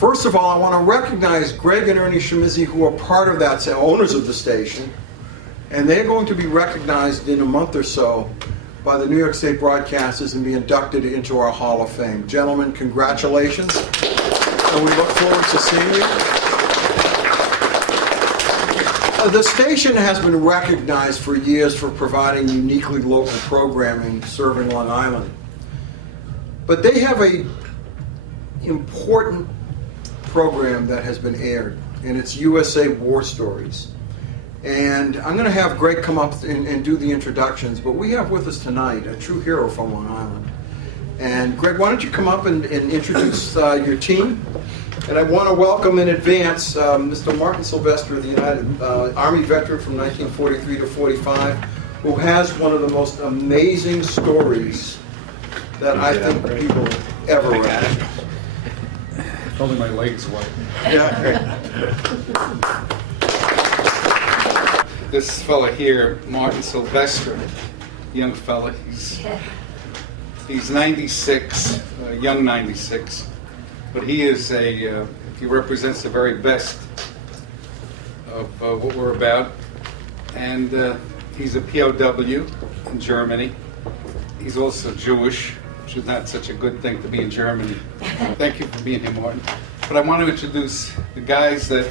First of all, I want to recognize Greg and Ernie Shimizi, who are part of that, owners of the station, and they're going to be recognized in a month or so by the New York State Broadcasters and be inducted into our Hall of Fame. Gentlemen, congratulations, and we look forward to seeing you. The station has been recognized for years for providing uniquely local programming serving Long Island. But they have an important program that has been aired, and it's USA War Stories. And I'm going to have Greg come up and do the introductions, but we have with us tonight a true hero from Long Island. And Greg, why don't you come up and introduce your team? And I want to welcome in advance Mr. Martin Sylvester, the United Army veteran from 1943 to 45, who has one of the most amazing stories that I think people ever read. Only my legs white. Yeah. This fella here, Martin Sylvester, young fella, he's 96, young 96, but he is he represents the very best of what we're about, and he's a POW in Germany. He's also Jewish, which is not such a good thing to be in Germany. Thank you for being here, Martin. But I want to introduce the guys that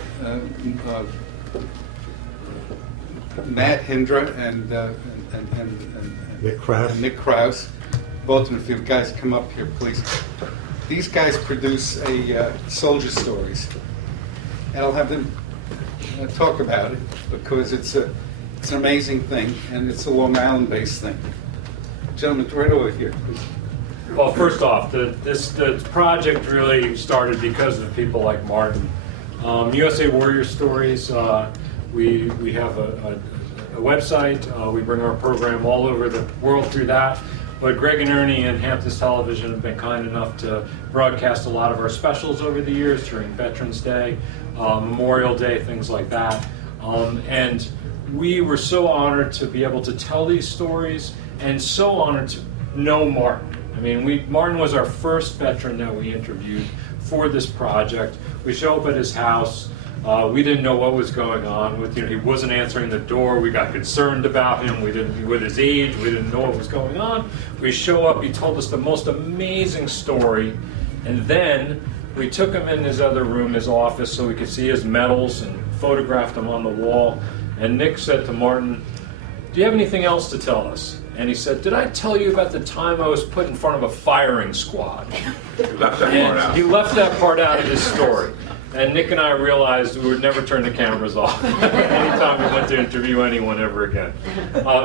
Matt Hindra and Nick Kraus. Both of them, if you guys come up here, please. These guys produce soldier stories, and I'll have them talk about it because it's an amazing thing, and it's a Long Island-based thing. Gentlemen, right over here, please. Well, first off, the project really started because of people like Martin. USA Warrior Stories, we have a website. We bring our program all over the world through that. But Greg and Ernie and Hamptons Television have been kind enough to broadcast a lot of our specials over the years during Veterans Day, Memorial Day, things like that. And we were so honored to be able to tell these stories and so honored to know Martin. I mean, Martin was our first veteran that we interviewed for this project. We show up at his house. We didn't know what was going on with, he wasn't answering the door. We got concerned about him. With his age, we didn't know what was going on. We show up, he told us the most amazing story, and then we took him in his other room, his office, so we could see his medals and photographed them on the wall. And Nick said to Martin, "Do you have anything else to tell us?" And he said, "Did I tell you about the time I was put in front of a firing squad?" He left that part out. He left that part out of his story. And Nick and I realized we would never turn the cameras off anytime we went to interview anyone ever again.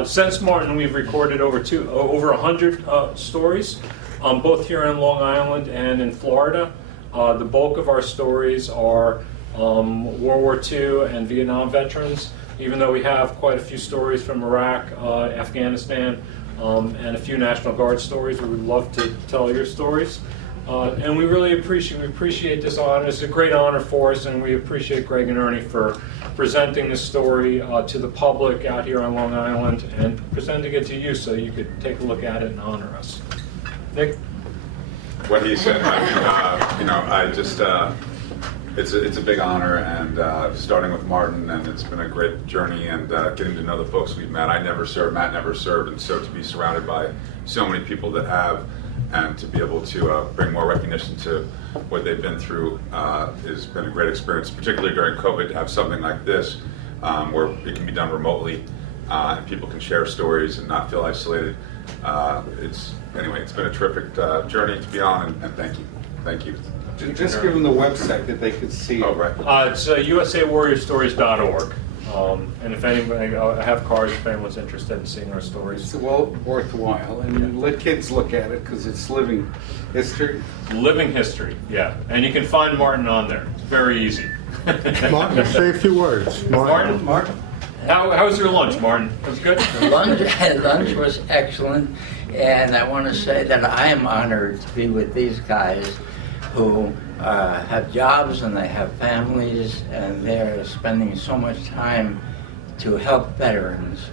Since Martin, we've recorded over 100 stories, both here in Long Island and in Florida. The bulk of our stories are World War II and Vietnam veterans, even though we have quite a few stories from Iraq, Afghanistan, and a few National Guard stories. We would love to tell your stories. And we really appreciate this honor. It's a great honor for us, and we appreciate Greg and Ernie for presenting this story to the public out here on Long Island and presenting it to you so you could take a look at it and honor us. Nick? What he said, I just, it's a big honor, and starting with Martin, and it's been a great journey, and getting to know the folks we've met. I never served, Matt never served, and so to be surrounded by so many people that have, and to be able to bring more recognition to what they've been through has been a great experience, particularly during COVID, to have something like this where it can be done remotely and people can share stories and not feel isolated. It's been a terrific journey to be on, and thank you. Thank you. Just give them the website that they could see. Oh, right. It's usawarriorstories.org. And if anybody, I have cards if anyone's interested in seeing our stories. It's well worthwhile, and let kids look at it because it's living history. Living history, yeah. And you can find Martin on there. It's very easy. Martin, say a few words. Martin? How was your lunch, Martin? It was good? Lunch was excellent, and I want to say that I am honored to be with these guys who have jobs and they have families, and they're spending so much time to help veterans.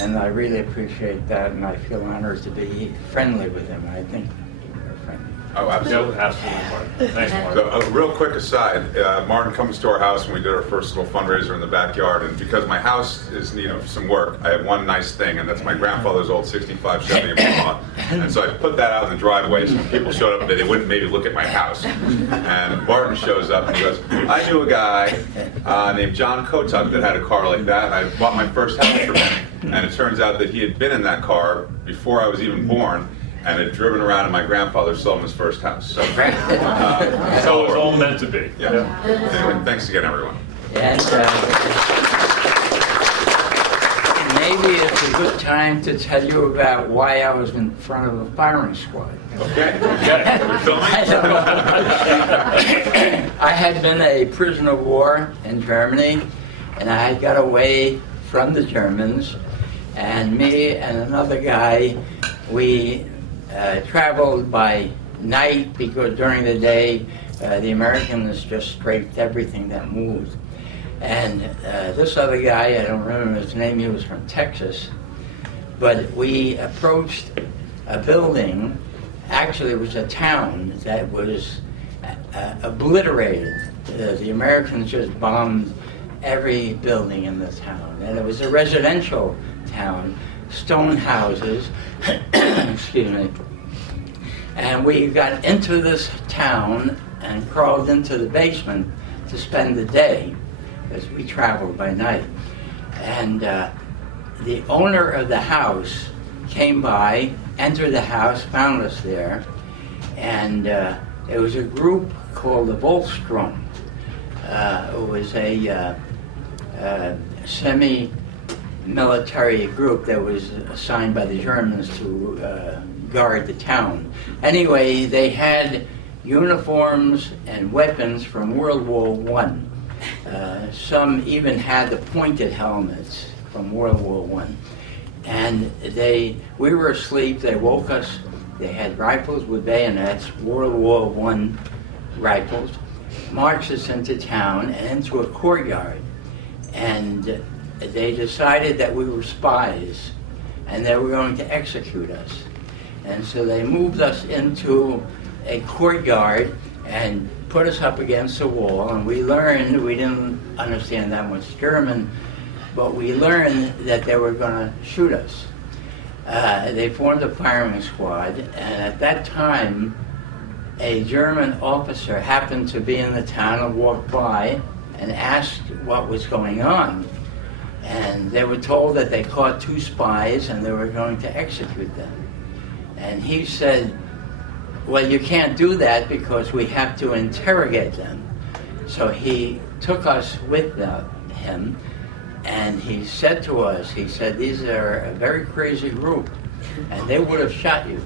And I really appreciate that, and I feel honored to be friendly with them. I think we're friendly. Oh, absolutely. Yep, absolutely, Martin. Thanks, Martin. So, a real quick aside, Martin comes to our house and we did our first little fundraiser in the backyard, and because my house is in need of some work, I have one nice thing, and that's my grandfather's old 65 Chevy Impala. And so I put that out in the driveway so when people showed up, they wouldn't maybe look at my house. And Martin shows up and he goes, I knew a guy named John Kotuk that had a car like that, and I bought my first house from him. And it turns out that he had been in that car before I was even born, and had driven around, and my grandfather sold him his first house. So, So it's all meant to be. yeah. Anyway, thanks again, everyone. And maybe it's a good time to tell you about why I was in front of a firing squad. Okay. Okay, we're filming? I had been a prisoner of war in Germany, and I had got away from the Germans, and me and another guy, we traveled by night because during the day the Americans just scraped everything that moved. And this other guy, I don't remember his name, he was from Texas, but we approached a building, actually it was a town that was obliterated. The Americans just bombed every building in the town, and it was a residential town, stone houses, excuse me. And we got into this town and crawled into the basement to spend the day, as we traveled by night. And the owner of the house came by, entered the house, found us there, and it was a group called the Volkssturm. It was a semi-military group that was assigned by the Germans to guard the town. Anyway, they had uniforms and weapons from World War I. Some even had the pointed helmets from World War I. And we were asleep, they woke us, they had rifles with bayonets, World War I rifles, marched us into town and into a courtyard. And they decided that we were spies and they were going to execute us. And so they moved us into a courtyard and put us up against a wall, and we learned, we didn't understand that much German, but we learned that they were going to shoot us. They formed a firing squad, and at that time, a German officer happened to be in the town and walked by and asked what was going on. And they were told that they caught 2 spies and they were going to execute them. And he said, well, you can't do that because we have to interrogate them. So he took us with him, and he said to us, he said, these are a very crazy group, and they would have shot you.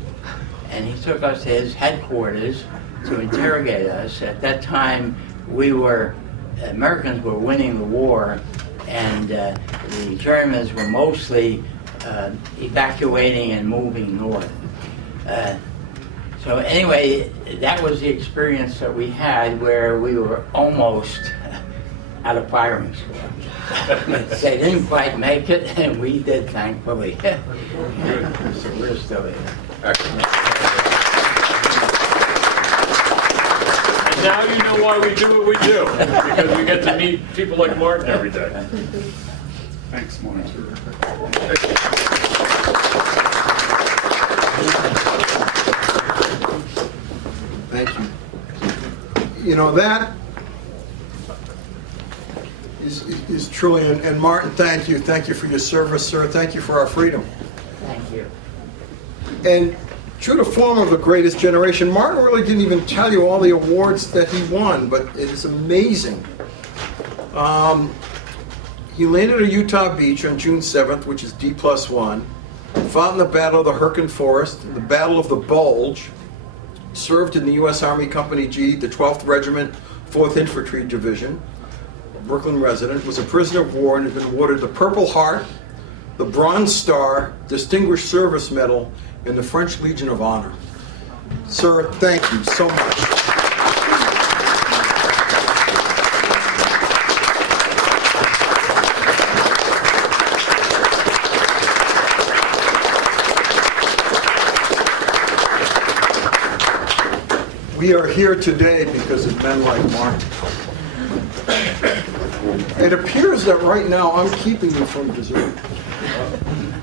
And he took us to his headquarters to interrogate us. At that time, Americans were winning the war, and the Germans were mostly evacuating and moving north. So anyway, that was the experience that we had where we were almost at a firing squad. They didn't quite make it, and we did, thankfully. So we're still here. Excellent. And now you know why we do what we do, because we get to meet people like Martin every day. Thanks, Martin. Thank you. You know, that is truly, and Martin, thank you. Thank you for your service, sir. Thank you for our freedom. Thank you. And true to form of the greatest generation, Martin really didn't even tell you all the awards that he won, but it is amazing. He landed at Utah Beach on June 7th, which is D+1, fought in the Battle of the Hurricane Forest, the Battle of the Bulge, served in the U.S. Army Company G, the 12th Regiment, 4th Infantry Division, a Brooklyn resident, was a prisoner of war and has been awarded the Purple Heart, the Bronze Star, Distinguished Service Medal, and the French Legion of Honor. Sir, thank you so much. We are here today because of men like Martin. It appears that right now I'm keeping you from dessert.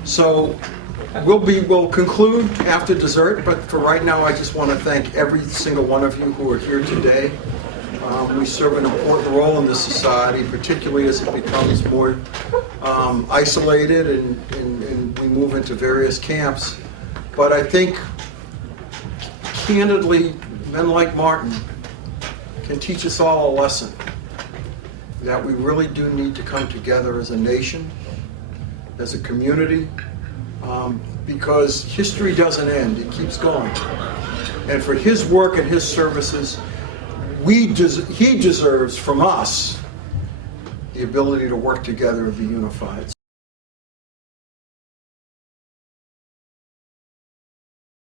So we'll conclude after dessert, but for right now I just want to thank every single one of you who are here today. We serve an important role in this society, particularly as it becomes more isolated and we move into various camps. But I think, candidly, men like Martin can teach us all a lesson that we really do need to come together as a nation, as a community, because history doesn't end, it keeps going. And for his work and his services, he deserves from us the ability to work together and be unified.